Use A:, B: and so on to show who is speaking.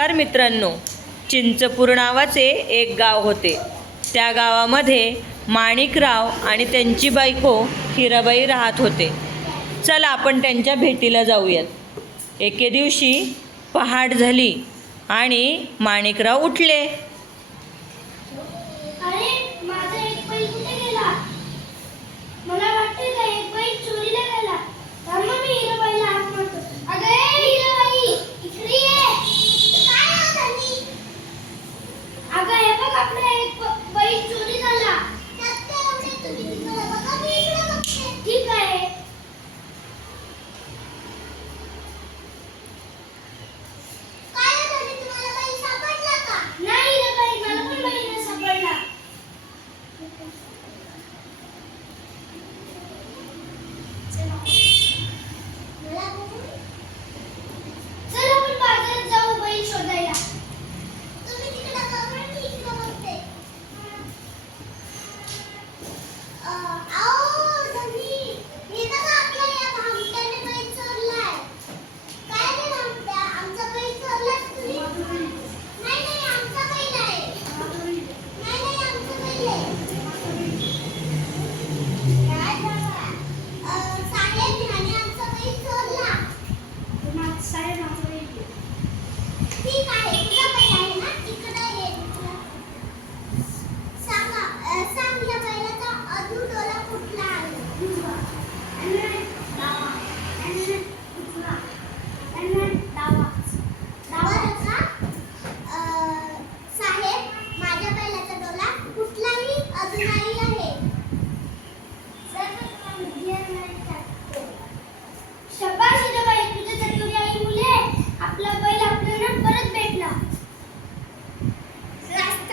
A: नमस्कार मित्रांनो. चिंचपूर नावाचे एक गाव होते. त्या गावामध्ये माणिकराव आणि त्यांची बायको हिराबाई राहत होते. चला आपण त्यांच्या भेटीला जाऊयात. एके दिवशी पहाट झाली आणि माणिकराव उठले.